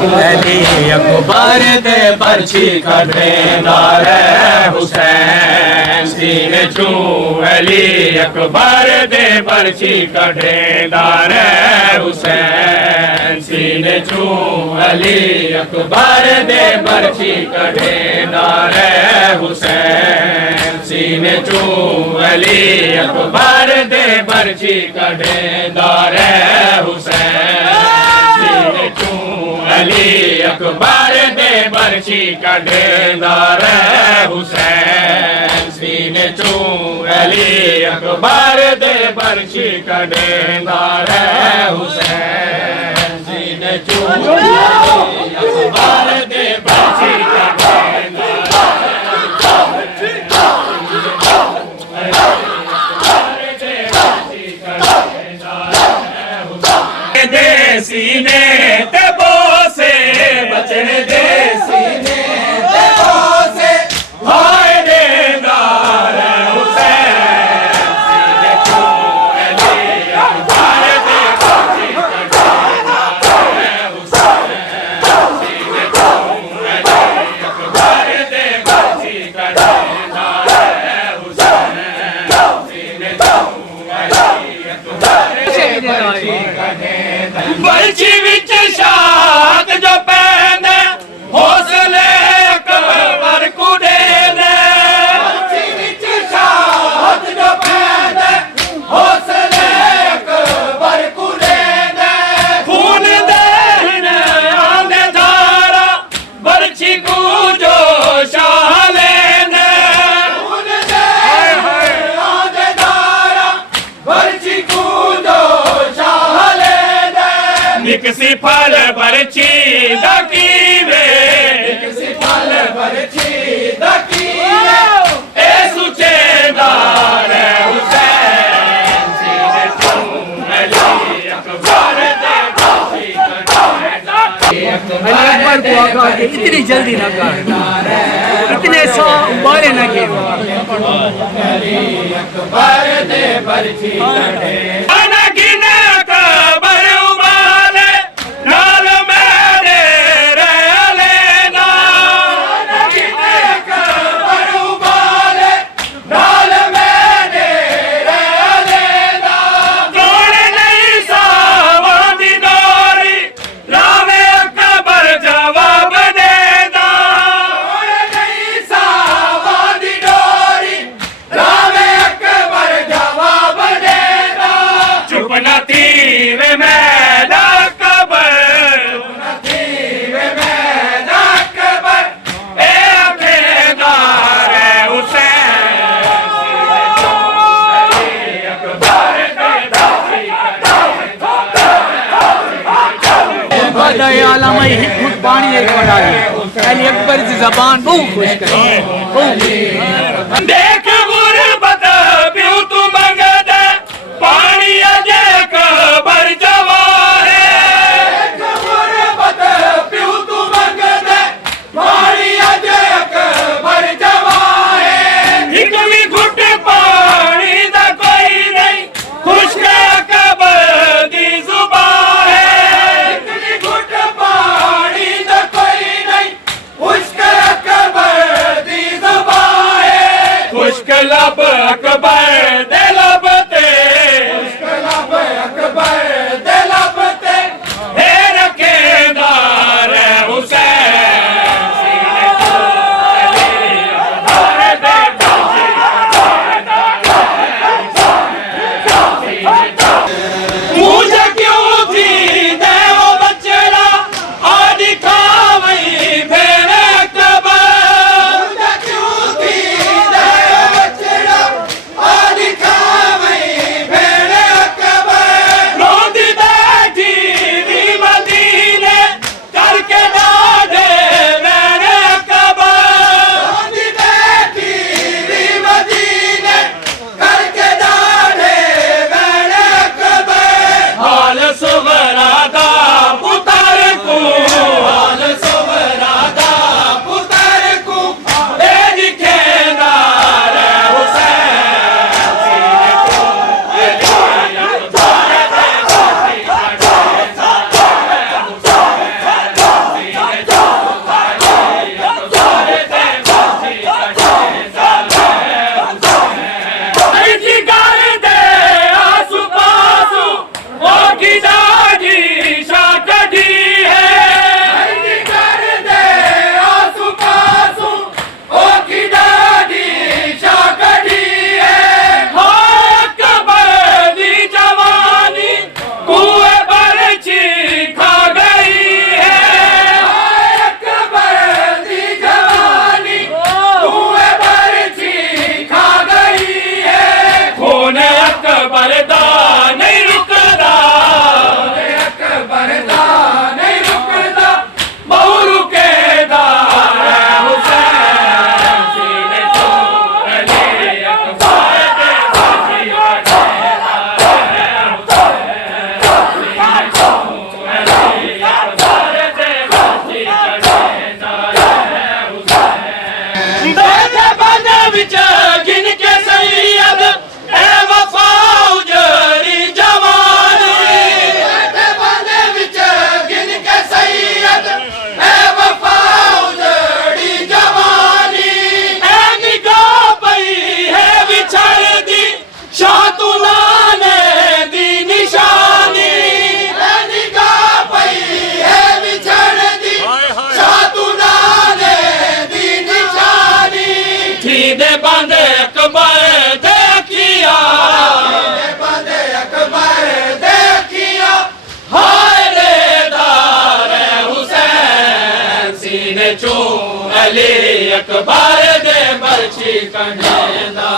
अली अकबर दे पर्ची कढ़ेदार हुसैन सीने चू अली अकबर दे पर्ची कढ़ेदार हुसैन सीने चू अली अकबर दे पर्ची कढ़ेदार हुसैन सीने चू अली अकबर दे पर्ची कढ़ेदार हुसैन सीने चू अली अकबर दे पर्ची कढ़ेदार हुसैन सीने चू अली अकबर दे पर्ची कढ़ेदार हुसैन सीने चू अकबर दे पर्ची सीने ते बोसे बचन दे सीने ते बोसे हाय देदार हुसैन सीने चू अली अकबर दे पर्ची कढ़ेदार हुसैन सीने चू अली अकबर दे पर्ची कढ़ेदार हुसैन सीने चू अली अकबर दे पर्ची पर्ची विच शाद जो पैंदे हौसले अकबर को देंदे पर्ची विच शाद जो पैंदे हौसले अकबर को देंदे खून देने आंदे धारा पर्ची को जो शाह लेंदे खून देने आंदे धारा पर्ची को जो निकसी फल पर्ची दकीवे निकसी फल पर्ची दकीवे ए सुचेदार हुसैन सीने चू अली अकबर दे पर्ची अकबर को आगा के इतनी जल्दी ना कर इतने सौ बारे ना के अली अकबर दे पर्ची आलमा हिकमत बाणी एक बनाई अली अकबर की जबान बहुत खुश करे देख गुरबत पियो तू मंगद पानी अजे कबर जवा है देख गुरबत पियो तू मंगद पानी अजे कबर जवा है एक भी घुट पानी दा कोई नहीं खुश कबर दी जुबान है एक भी घुट पानी दा कोई नहीं खुश कबर दी जुबान है ਅਲੀ ਅਕਬਰ ਦੇ ਬਰਛੀ ਕੰਢੇ ਦਾ